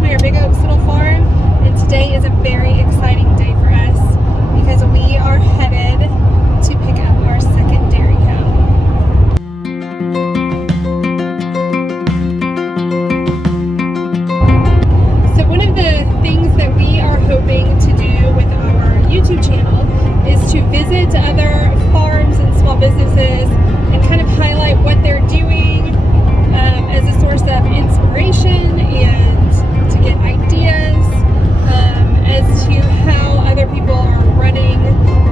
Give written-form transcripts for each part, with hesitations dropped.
We are Big Oaks Little Farm, and today is a very exciting day for us because we are headed to pick up our second dairy cow. So one of the things that we are hoping to do with our YouTube channel is to visit other farms and small businesses and kind of highlight what they're doing as a source of inspiration and to get ideas as to how other people are running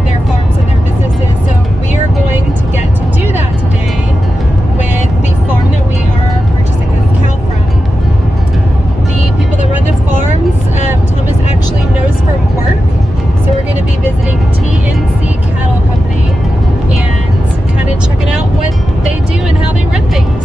their farms and their businesses. So we are going to get to do that today with the farm that we are purchasing this cow from. The people that run the farms, Thomas actually knows from work. So we're going to be visiting TNC Cattle Company and kind of checking out what they do and how they run things.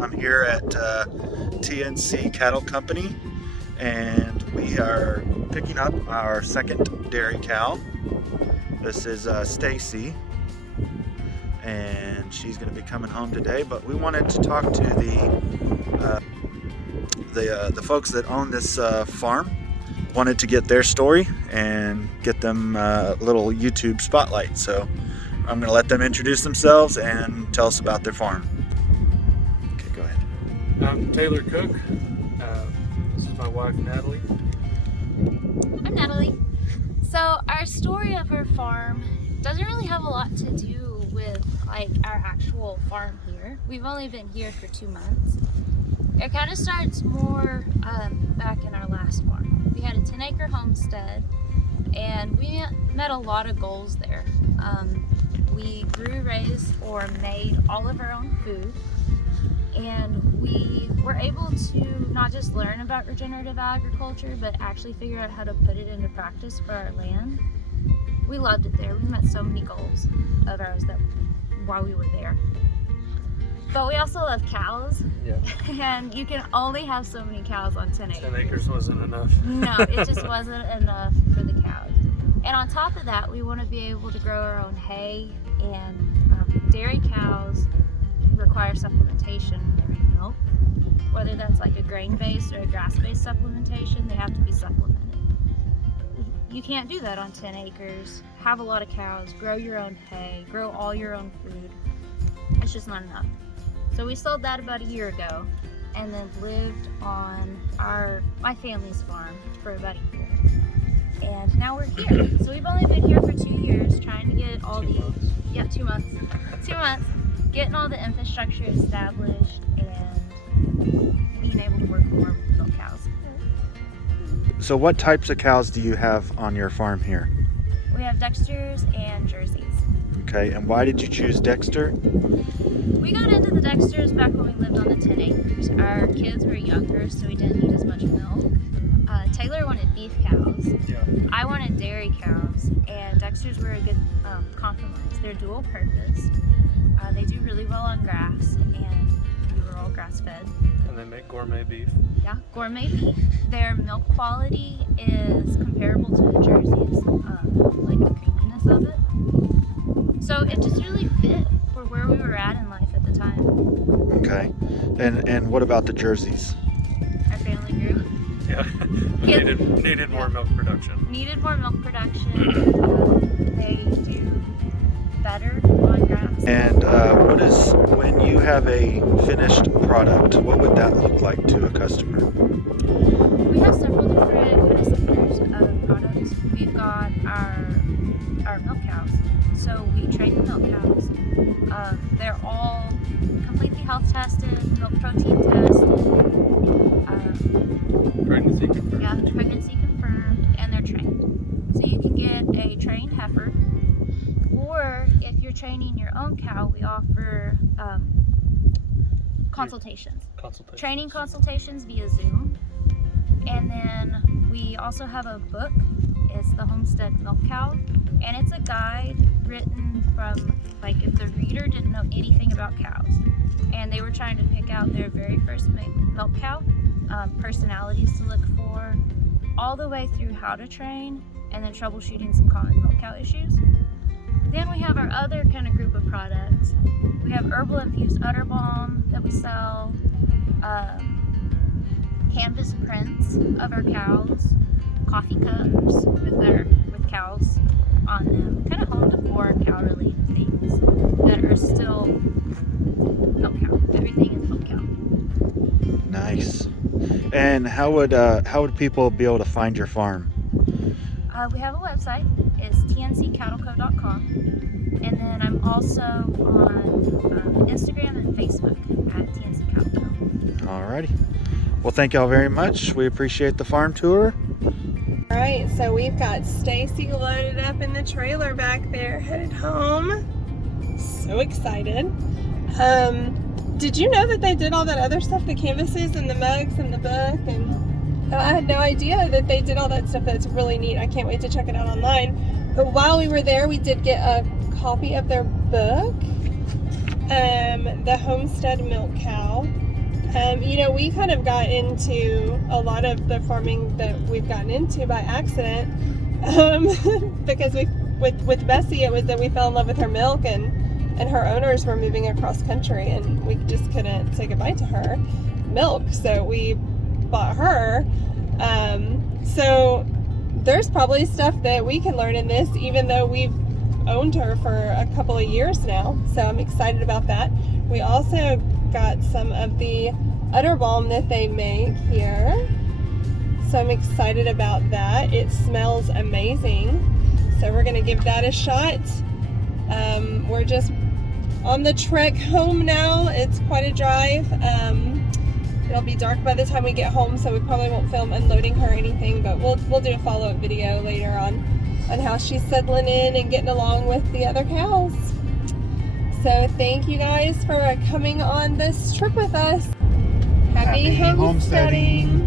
I'm here at TNC Cattle Company, and we are picking up our second dairy cow. This is Stacy, and she's going to be coming home today. But we wanted to talk to the folks that own this farm. Wanted to get their story and get them a little YouTube spotlight. So I'm going to let them introduce themselves and tell us about their farm. I'm Taylor Cook. This is my wife, Natalie. I'm Natalie. So our story of our farm doesn't really have a lot to do with like our actual farm here. We've only been here for 2 months. It kind of starts more back in our last farm. We had a 10-acre homestead, and we met a lot of goals there. We grew, raised, or made all of our own food. And we were able to not just learn about regenerative agriculture, but actually figure out how to put it into practice for our land. We loved it there. We met so many goals of ours that while we were there. But we also love cows. Yeah. And you can only have so many cows on 10 acres. 10 acres wasn't enough. No, it just wasn't enough for the cows. And on top of that, we want to be able to grow our own hay, and dairy cows require supplementation when they're in milk. Whether that's like a grain-based or a grass-based supplementation, they have to be supplemented. You can't do that on 10 acres, have a lot of cows, grow your own hay, grow all your own food. It's just not enough. So we sold that about a year ago and then lived on my family's farm for about a year. And now we're here. So we've only been here for 2 years trying to get all the... Yeah, 2 months. 2 months. Getting all the infrastructure established and being able to work more with milk cows. So what types of cows do you have on your farm here? We have Dexters and Jerseys. Okay, and why did you choose Dexter? We got into the Dexters back when we lived on the 10 acres. Our kids were younger, so we didn't need as much milk. Taylor wanted beef cows. Yeah. I wanted dairy cows, and Dexters were a good compromise. They're dual purpose. They do really well on grass, and we were all grass fed. And they make gourmet beef. Yeah, gourmet beef. Their milk quality is comparable to the Jerseys, like the creaminess of it. So it just really fit for where we were at in life at the time. Okay, and what about the Jerseys? Our family grew. Yeah, needed more milk production. Needed more milk production. They do better on grass. And when you have a finished product, what would that look like to a customer? We have several different kind of sectors of products. We've got our milk cows. So we train the milk cows. They're all completely health tested, milk protein tested, Pregnancy confirmed. yeah, pregnancy confirmed, and they're trained. So you can get a trained heifer, or if you're training your own cow, we offer consultations. Training consultations via Zoom. And then we also have a book. It's the Homestead Milk Cow, and it's a guide written from, like, if the reader didn't know anything about cows and they were trying to pick out their very first milk cow, personalities to look for, all the way through how to train and then troubleshooting some common milk cow issues. Then we have our other kind of group of products. We have herbal infused udder balm that we sell, canvas prints of our cows, coffee cups with cows on them, kind of home decor cow related things that are still milk cow. Everything is milk cow. Nice. And how would people be able to find your farm? We have a website. It's TNCCattleCo.com, and then I'm also on Instagram and Facebook at TNC Cattle Co. Alrighty. Well, thank y'all very much. We appreciate the farm tour. All right, so we've got Stacy loaded up in the trailer back there, headed home. So excited. Did you know that they did all that other stuff, the canvases and the mugs and the book? And I had no idea that they did all that stuff. That's really neat. I can't wait to check it out online. But while we were there, we did get a copy of their book, The Homestead Milk Cow. You know, we kind of got into a lot of the farming that we've gotten into by accident, because with Bessie, it was that we fell in love with her milk, and her owners were moving across country, and we just couldn't say goodbye to her milk, so we bought her. So there's probably stuff that we can learn in this, even though we've owned her for a couple of years now, so I'm excited about that. We also got some of the udder balm that they make here, so I'm excited about that. It smells amazing, so we're gonna give that a shot. We're just on the trek home now. It's quite a drive. It'll be dark by the time we get home, so we probably won't film unloading her or anything, but we'll do a follow-up video later on how she's settling in and getting along with the other cows. So thank you guys for coming on this trip with us. Happy homesteading.